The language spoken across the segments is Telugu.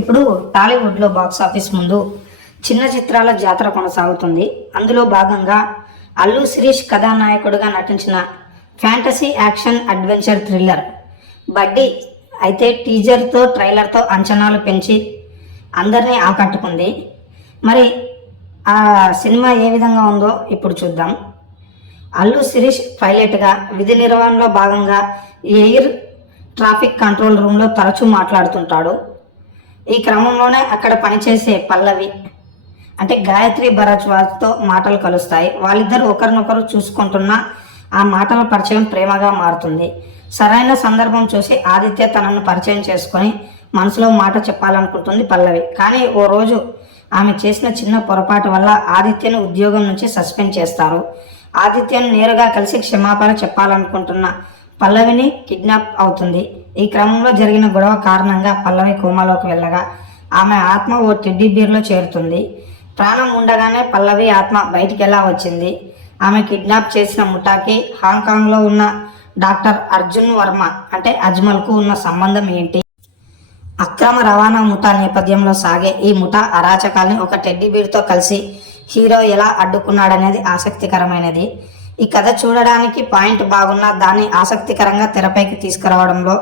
ఇప్పుడు టాలీవుడ్లో బాక్స్ ఆఫీస్ ముందు చిన్న చిత్రాల జాతర కొనసాగుతుంది. అందులో భాగంగా అల్లు శిరీష్ కథానాయకుడిగా నటించిన ఫ్యాంటసీ యాక్షన్ అడ్వెంచర్ థ్రిల్లర్ బడ్డీ అయితే టీజర్తో ట్రైలర్తో అంచనాలు పెంచి అందరినీ ఆకట్టుకుంది. మరి ఆ సినిమా ఏ విధంగా ఉందో ఇప్పుడు చూద్దాం. అల్లు శిరీష్ పైలట్గా విధి నిర్వహణలో భాగంగా ఎయిర్ ట్రాఫిక్ కంట్రోల్ రూమ్లో తరచూ మాట్లాడుతుంటాడు. ఈ క్రమంలోనే అక్కడ పనిచేసే పల్లవి అంటే గాయత్రి భరద్వాజ్తో మాటలు కలుస్తాయి. వాళ్ళిద్దరూ ఒకరినొకరు చూసుకుంటున్న ఆ మాటల పరిచయం ప్రేమగా మారుతుంది. సరైన సందర్భం చూసి ఆదిత్య తనను పరిచయం చేసుకొని మనసులో మాట చెప్పాలనుకుంటుంది పల్లవి. కానీ ఓ రోజు ఆమె చేసిన చిన్న పొరపాటు వల్ల ఆదిత్యను ఉద్యోగం నుంచి సస్పెండ్ చేస్తారు. ఆదిత్యను నేరుగా కలిసి క్షమాపణ చెప్పాలనుకుంటున్న పల్లవిని కిడ్నాప్ అవుతుంది. ఈ క్రమంలో జరిగిన గొడవ కారణంగా పల్లవి కోమాలోకి వెళ్ళగా ఆమె ఆత్మ ఓ టెడ్డీ బీర్లో చేరుతుంది. ప్రాణం ఉండగానే పల్లవి ఆత్మ బయటికి ఎలా వచ్చింది? ఆమె కిడ్నాప్ చేసిన ముఠాకి హాంకాంగ్లో ఉన్న డాక్టర్ అర్జున్ వర్మ అంటే అజ్మల్కు ఉన్న సంబంధం ఏంటి? అక్రమ రవాణా ముఠా నేపథ్యంలో సాగే ఈ ముఠా అరాచకాల్ని ఒక టెడ్డీ బీర్తో కలిసి హీరో ఎలా అడ్డుకున్నాడనేది ఆసక్తికరమైనది. ఈ కథ చూడడానికి పాయింట్ బాగున్నా దాన్ని ఆసక్తికరంగా తెరపైకి తీసుకురావడంలో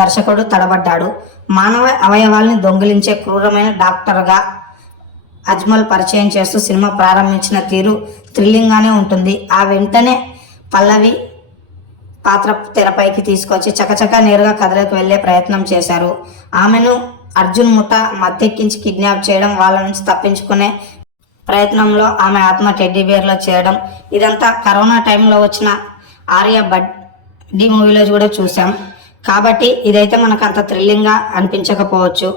దర్శకుడు తడబడ్డాడు. మానవ అవయవాల్ని దొంగిలించే క్రూరమైన డాక్టర్గా అజ్మల్ పరిచయం చేస్తూ సినిమా ప్రారంభించిన తీరు థ్రిల్లింగ్గానే ఉంటుంది. ఆ వెంటనే పల్లవి పాత్ర తెరపైకి తీసుకొచ్చి చకచకా నేరుగా కథలోకి వెళ్లే ప్రయత్నం చేశారు. ఆమెను అర్జున్ ముఠా మత్తెక్కించి కిడ్నాప్ చేయడం, వాళ్ళ నుంచి తప్పించుకునే ప్రయత్నంలో ఆమె ఆత్మ టెడ్డీ బేర్లో చేయడం, ఇదంతా కరోనా టైంలో వచ్చిన ఆర్య బడ్డీ మూవీలో కూడా చూసాం. కాబట్టి ఇదైతే మనకు అంత థ్రిల్లింగ్గా అనిపించకపోవచ్చు.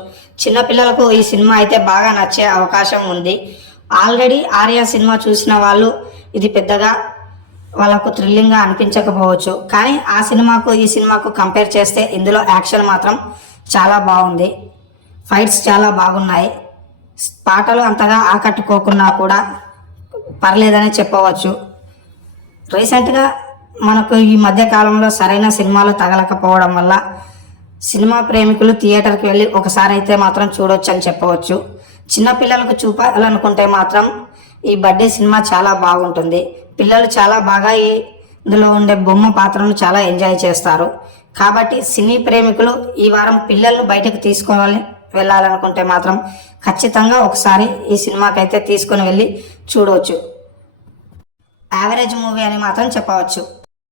చిన్నపిల్లలకు ఈ సినిమా అయితే బాగా నచ్చే అవకాశం ఉంది. ఆల్రెడీ ఆర్య సినిమా చూసిన వాళ్ళు ఇది పెద్దగా వాళ్ళకు థ్రిల్లింగ్గా అనిపించకపోవచ్చు. కానీ ఆ సినిమాకు ఈ సినిమాకు కంపేర్ చేస్తే ఇందులో యాక్షన్ మాత్రం చాలా బాగుంది. ఫైట్స్ చాలా బాగున్నాయి. పాటలు అంతగా ఆకట్టుకోకున్నా కూడా పర్లేదని చెప్పవచ్చు. రీసెంట్గా మనకు ఈ మధ్య కాలంలో సరైన సినిమాలు తగలకపోవడం వల్ల సినిమా ప్రేమికులు థియేటర్కి వెళ్ళి ఒకసారి అయితే మాత్రం చూడొచ్చు అని చెప్పవచ్చు. చిన్నపిల్లలకు చూపాలనుకుంటే మాత్రం ఈ బడ్డీ సినిమా చాలా బాగుంటుంది. పిల్లలు చాలా బాగా ఇందులో ఉండే బొమ్మ పాత్రను చాలా ఎంజాయ్ చేస్తారు. కాబట్టి సినీ ప్రేమికులు ఈ వారం పిల్లలను బయటకు తీసుకోవాలి వెళ్ళాలనుకుంటే మాత్రం ఖచ్చితంగా ఒకసారి ఈ సినిమాకైతే తీసుకొని వెళ్ళి చూడవచ్చు. యావరేజ్ మూవీ అని మాత్రం చెప్పవచ్చు.